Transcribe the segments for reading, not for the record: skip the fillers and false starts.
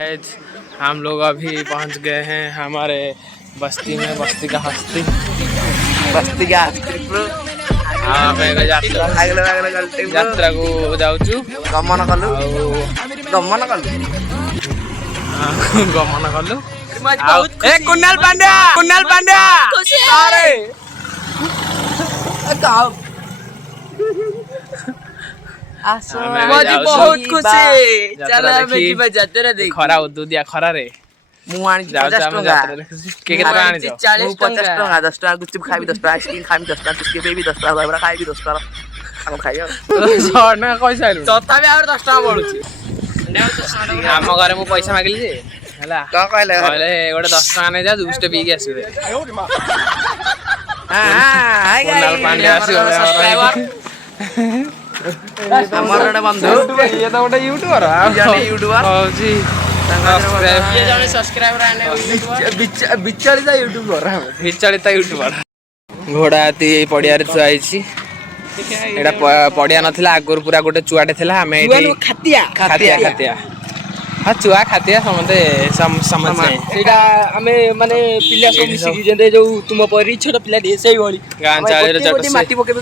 हम लोग अभी पहुंच गए हैं हमारे बस्ती में। बस्ती का हस्ती यात्रा को जाऊचु गमन कलु कुणाल पांड्या बहुत खुशी खरा उदुदिया खरा रे मुझे 50 टका 10 टका गुपचुप खाई 10 टका आइसक्रीम खाई 10 टका बिस्किट भी 10 टका बरा खाई 10 टका हम खाइयो सर ना कैसा तथा भी और 10 टका पड़ुची हम घरे मु पैसा मागिली जे हला का कहले गोटे 10 टका नै जा जुस्ट पी के आसीबे हाय कुणाल पांड्या सब्सक्राइबर हमारा बंधु ये तो गोटे यूट्यूबर यूट्यूबर हो जी ये जने सब्सक्राइबर आने बिचलिता यूट्यूबर घोड़ा हाथी पड़िया रे छुआ आइछि एटा पड़िया नथिला आगुर पूरा गोटे चुआटे थिला हमें एठी खातिया हां चुआ खातिया समझे सेटा हमें माने पिला सब मिसी जेंदे जो तुम परी छोट पिला दे सेई होली गां चाले रे माटी पके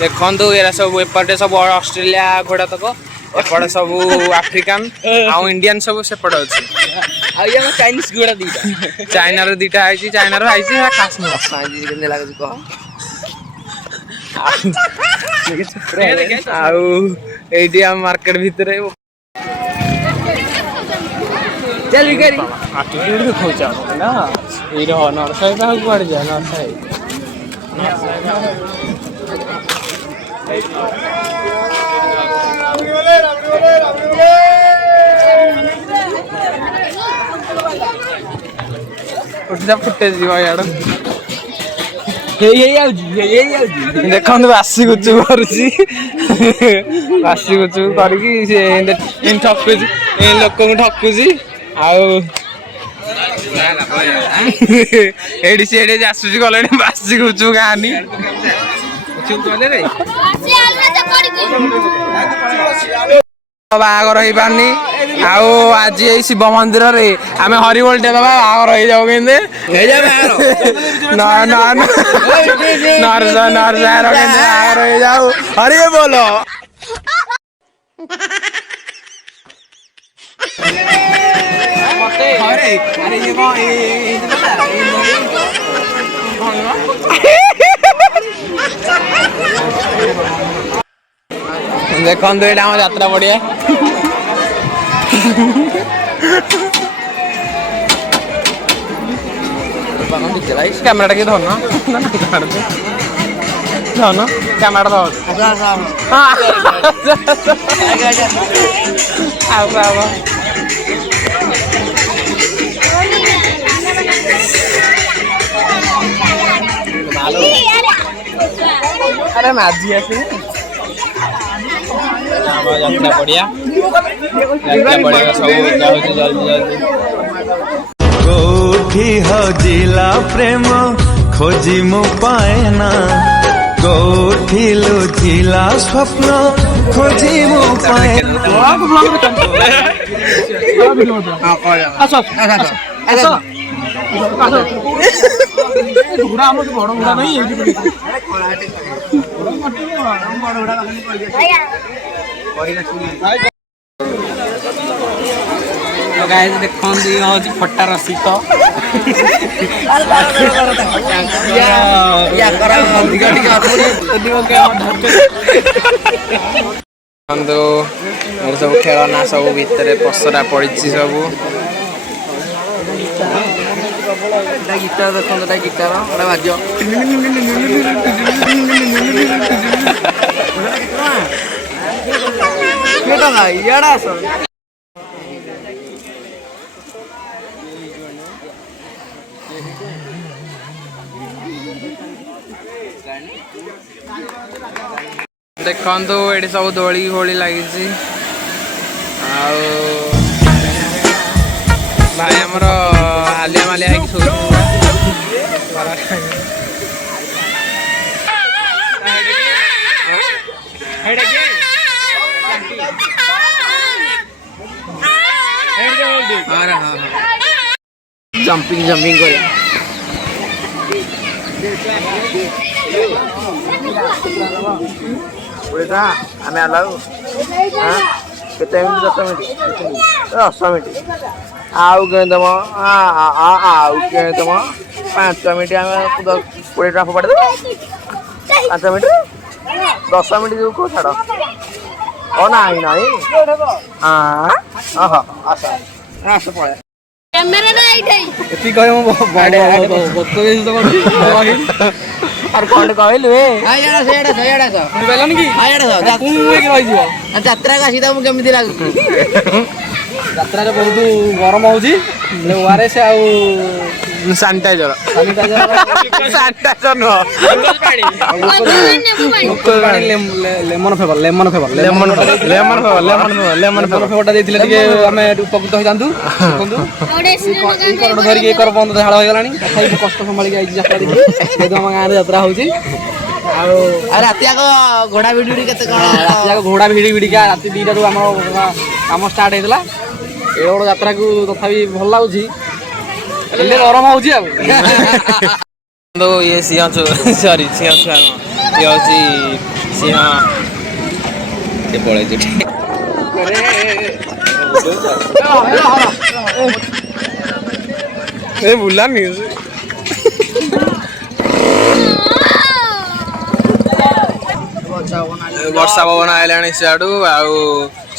देखंदो एरा सब एपटे सब ऑस्ट्रेलिया घोड़ा तक एपटे सब अफ्रीकन आ इंडियन सब सेपट अछि आ ये चाइनीज घोड़ा दीटा चाइना रो दीटा आइछि चाइना रो आइछि खास न साजी केने लागै को आउ एडी मार्केट भितरे चल करी एटीट्यूड देखौचा ना ई रह नरसाई बा गुआड़ जा नरसाई उठा फुटे जीवा यार देखନ୍ତୁ ବାସି ଗୁଚୁ କରୁଛି ବାସି ଗୁଚୁ କରିକି ସେ ଠକୁଛି ଏ ଲୋକଙ୍କୁ ଠକୁଛି ଆଉ ଏଇଠି ସେ ଏଠି ଆସୁଛି ଗଲେଣି ବାସି ଗୁଚୁ ଗାଁନି ବାହାଘର ହେଇପାରୁନି ଆଉ ଆଜି ଏଇ ଶିବ ମନ୍ଦିରରେ ଆମେ ହରିବୋଲ ଟେ ଦବା ବାହାଘର ହେଇଯାଉ କେମିତି ବାହାଘର ହେଇଯାଉ ହରି ବୋଲ ଦେଖନ୍ତୁ ଏଇଟା ଆମ ଯାତ୍ରା ପଡିଆ କ୍ୟାମେରାଟା କିଏ ଧରନ କ୍ୟାମେରା ଧର अरे माझी आसी यात्रा पड़िया सब जल्दी कोठी हजिला प्रेम खोजी मु पाएना कोठी लुचिला स्वप्न खोजी मु पाएना देखो फटा रसी तो सब खेलना सब भितर पसरा पड़ी सब गिटार देखो गिटार बाज्य देखो ये सब दोली होली लगी भाई आमर आलिया मालिया जंपिंग जंपिंग करे बुढ़ा आमे आलाउ केते मिनिट 10 मिनिट 10 मिनिट आउ के दम आउ के दम 5 मिनिट आमे 20 टका फोपाड़ दे 5 मिनिट 10 मिनिट जो को छाड़ ओ नाही नाही हां आहा आसा आसा पळे कैमरा ना आइठै एती कहे मो बक्तव्य तो करती और कोन कहलु ए आयाडा सेडा सुनि पाइलन की आयाडा तू एक रहि जियो यात्रा का सीधा मु केमिति लागु यात्रा रे बहुत गरम होउची ओआरएस आ सैनिटाइजर नो लेमन फेवर टा देथिले टिके हमें उपकृत होई जांतु देखंतु ई करोड़ धरि के कर बंद झाळ होय गलानी खाइ कष्ट संभाली आइ यात्रा देखि हम गां रे यात्रा होउची आ रातिया को घोड़ा भिडी केते कोन रातिया को घोड़ा भिडी का राति 2टा रु हमर काम स्टार्ट हेतला एवढ यात्रा को तथापि भल लाଗୁଛି ହେଲେ ଗରମ ହଉଛି ଆଉ तो ये सिंह सॉरी सिंह छुआ ये हଉଛି सिंह ये पळे जुठी ए बुलानी वर्षा पवन आइलाणी सियाडू आउ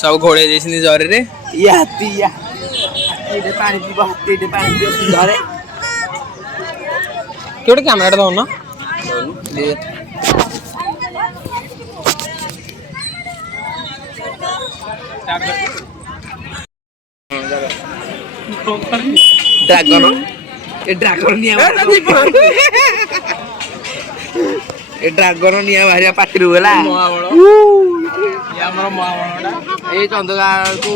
सब घोड़े जैसे जरे रे हाथी पानी पीब हाथी पानी पीब सुंदर केवटे कैमरा दो ना ड्रैगन ए ड्रैगन निया ए ड्रैगन निया भारिया पाटिरु होला महाबळ या हमर महाबळडा ए चंदगा को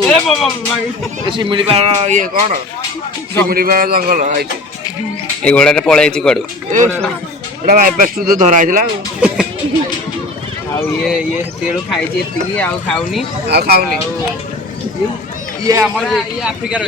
ए सिमिली पार ये कोन सिमिली पार जंगल आइछि ए घोड़ाटा पळाइछि कोडू एटा बाइपास टू तो धरा आइला आ ये तेलु खाइछि एतिकी आ खाउनी ये हमर ये अफ्रीका रो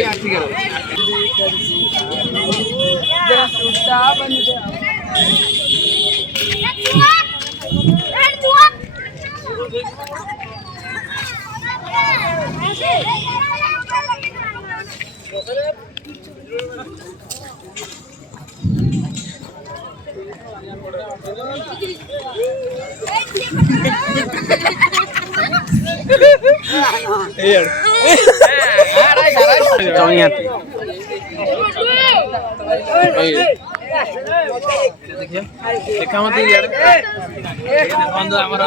देखा मत यार बंद हमर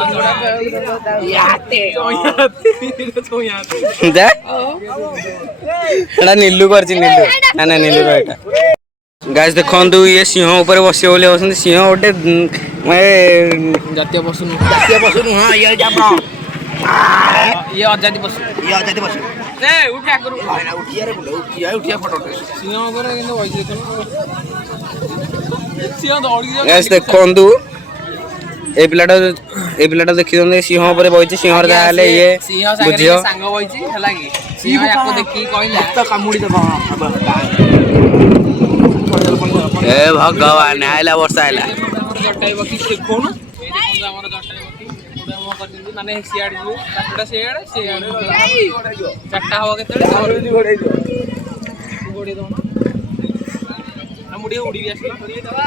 एटा नीलू करछि नीलू ना नीलू एटा गाइस देखंतु ये सिंह ऊपर बसी बोले बसंत सिंह ओटे जातीय पशु हां ये जाबो ये अजाती पशु ए उठा करू ना उठिया रे बोले उठिया फोटो सिंह ऊपर किंतु बइजे सिंह दौड़ी गाइस देखंतु ए पिलाटा देखि दने सिंह ऊपर बइছে सिंहर जा हले ये सिंह सागरे संग बइଛି हला की सिंह याको देखि कहला तो कामुडी दे ए भगवान आइला वर्षा आइला जटाई बकी देखो ना देखो हमर जटाई बकी उडम करदिन माने सियाड जो काटडा सियाड चट्टा हो केते गोडी दो ना मुडी उडी आसला उडी दवा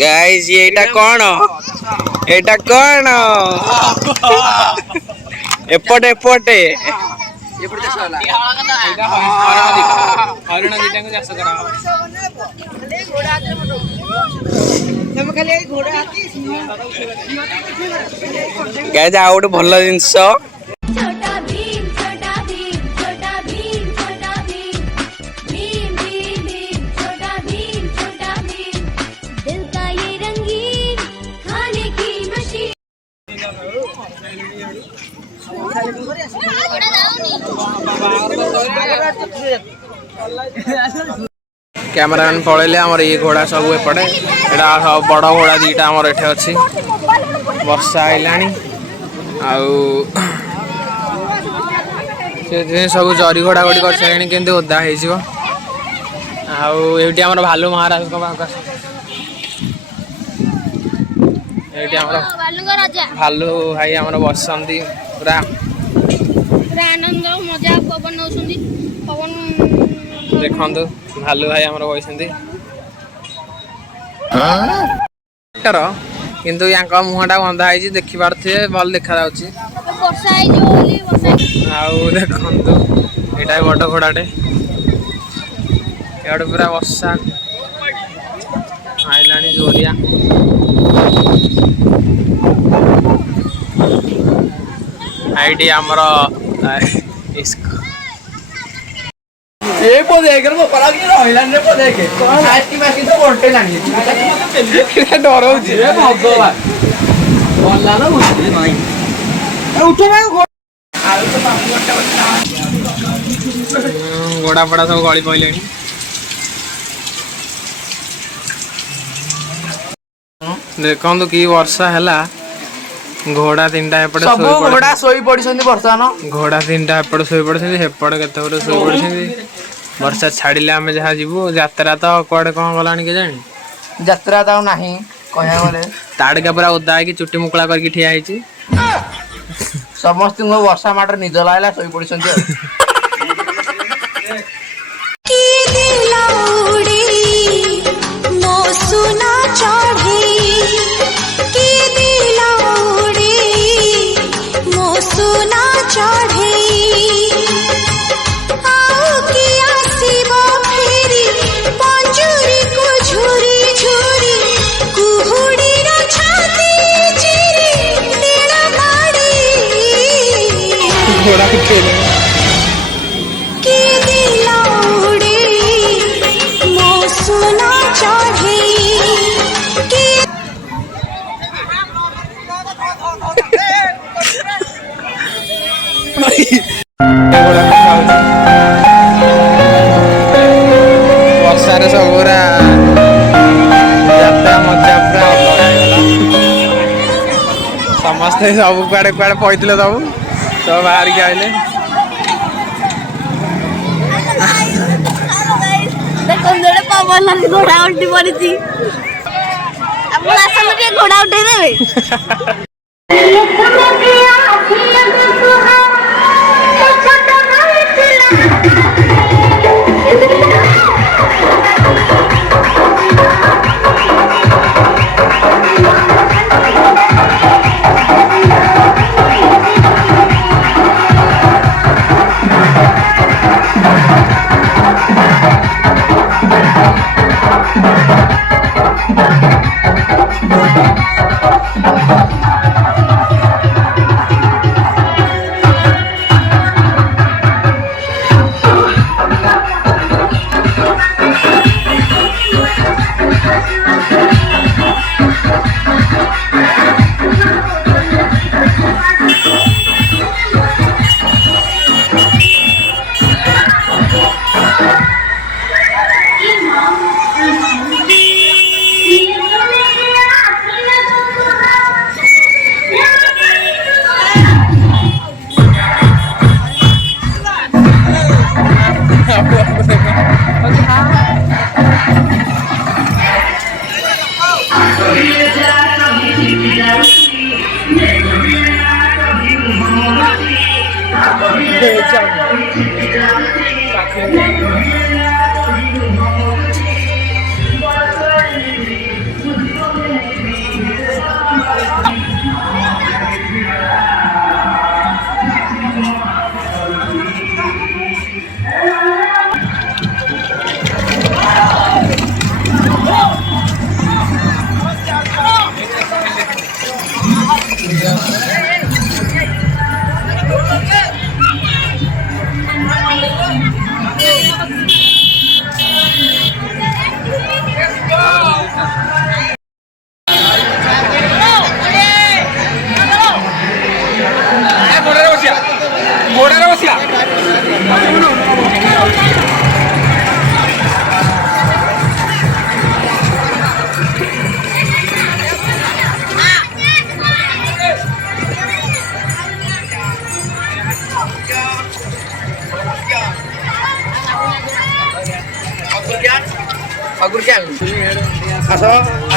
गाइस ये एटा कोन एपटे चाष होला हरिण दिटा को चाष करा गाइस आ गोटे भल जिंस कैमरामैन पलैले आमर ये घोड़ा सब एपटे एटा बड़ घोड़ा दीटा आमर एठे अच्छी वर्षा आइलानी आउ सब जरी घोड़ा गोड़ी कर सारे केमती ओदा हो आउटी भालू महाराज भालू भाई आम बसती पूरा आनंद मजा पवन नौसुंदी पवन देखु भालू भाई आम बसती किंतु या मुहटा बंधा है देखी पारे भल देखा वर्षा देखु यहाँ बड़ घोड़ाटे इे पूरा वर्षा आईला जोरिया आईटी आमर घोड़ा फड़ा सब गली पड़े देखु कि वर्षा है घोड़ा तीन टा एपटे घोड़ा सोई पड़ी बर्तमान घोड़ा तीन टा एपटे शोई पड़े सेपटे केते शोई पड़े वर्षा छाड़िले आम जहाँ जीवु यात्रा तो कड़े कौन गला के जानी यात्रा तो नहीं कह ताड़का पूरा ओदा है चुटी मुकुला करके ठिया है समस्त वर्षा माटर निद लागला सोई पड़ी घोड़ा के वर्षार सब पूरा यात्रा मजा पूरा समस्ते सब कड़े कड़े पड़े सब सब बाहर के आइले पवन घोड़ा उल्टी पड़ी घोड़ा उठे देवे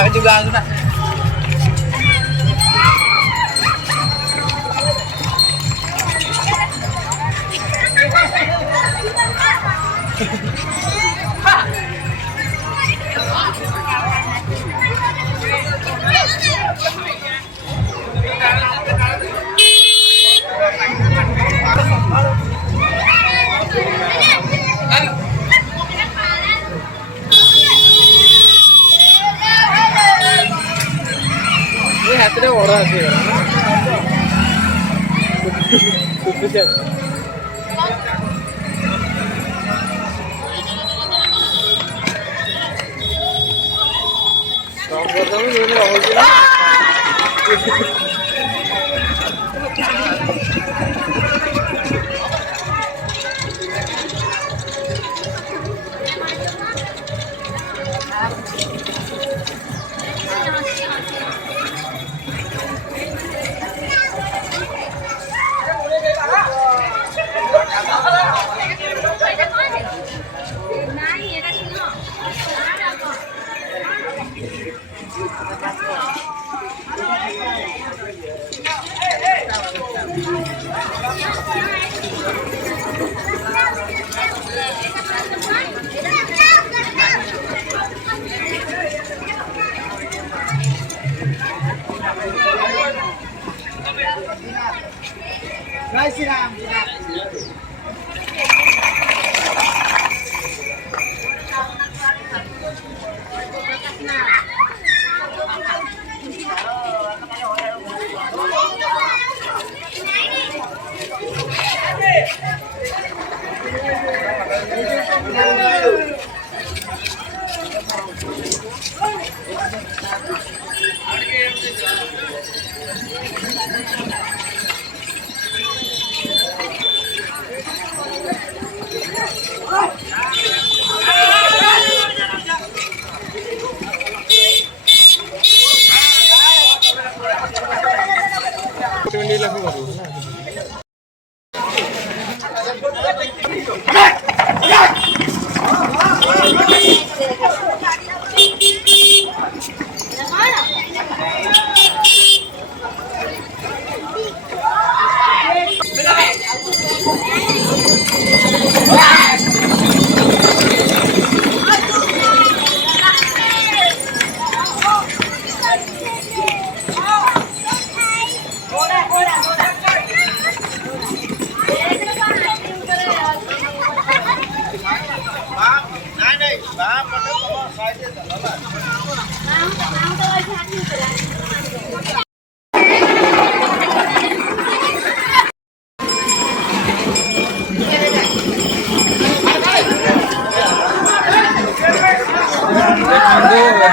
ଯାଉଛି ଗାଁକୁ ନା। ହାତରେ ବଡ ହାତୀ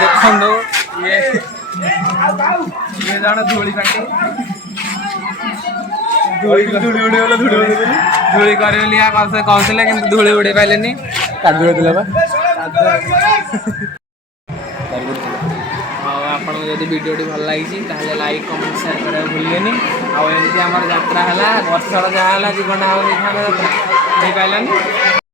ଦେଖନ୍ତୁ ଇଏ ଜଣେ ଧୂଳି କାଟି ଧୂଳି କରିବଲି କହୁଥିଲେ କିନ୍ତୁ ଧୂଳି ଉଡ଼େଇ ପାଇଲେନି କାଦୁଅ ଥିଲା ବା ଆଉ ଆପଣଙ୍କୁ ଯଦି ଭିଡ଼ିଓଟି ଭଲ ଲାଗିଛି ତାହେଲେ ଲାଇକ୍ କମେଣ୍ଟ ସେୟାର କରିବାକୁ ଭୁଲିବେନି। ଆଉ ଏମିତି ଆମର ଯାତ୍ରା ହେଲା ବର୍ଷର ଯାହା ହେଲା ଜୀବନ ଆଉ ହେଇଥାନ୍ତା ଯାତ୍ରା ହେଇପାରିଲାନି।